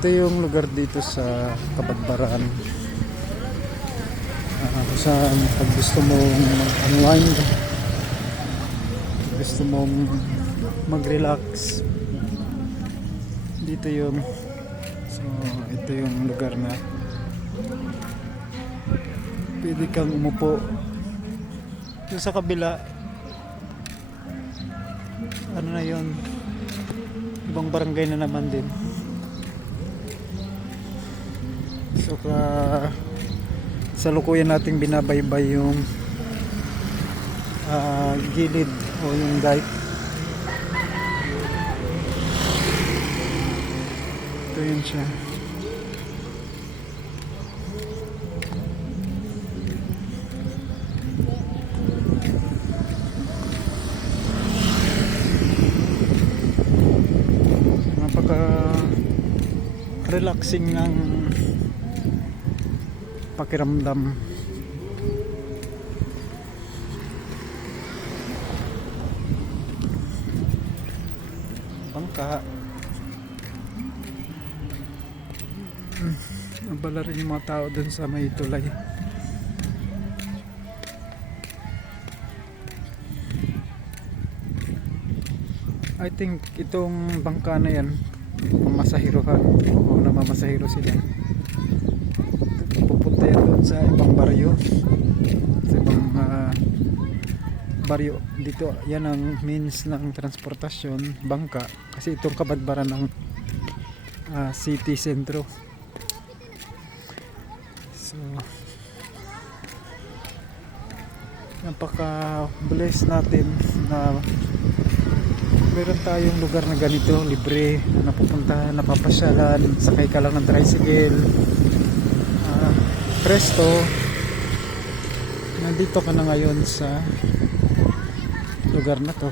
Ito yung lugar dito sa Kabadbaran, kung saan pag gusto mong mag-unwind, gusto mong mag-relax, dito yun. So ito yung lugar na pwede kang umupo. Yung sa kabila, ano na yun, ibang barangay na naman din. So salukuyan nating binabaybay yung gilid o yung dike. Ito yun siya. Napaka relaxing ng pakiramdam. Bangka. Nabala rin yung mga tao dun sa may tulay. I think itong bangka na yan, mamasahirohan o namamasahiro sila. Pupunta yan doon sa ibang baryo, sa ibang baryo. Dito yan ang means ng transportasyon, bangka, kasi itong Kabadbaran ng city sentro. So napaka bless natin na meron tayong lugar na ganito, libre, na napupuntahan, napapasyalan, sakay ka lang ng tricycle, presto, nandito ka na ngayon sa lugar na to.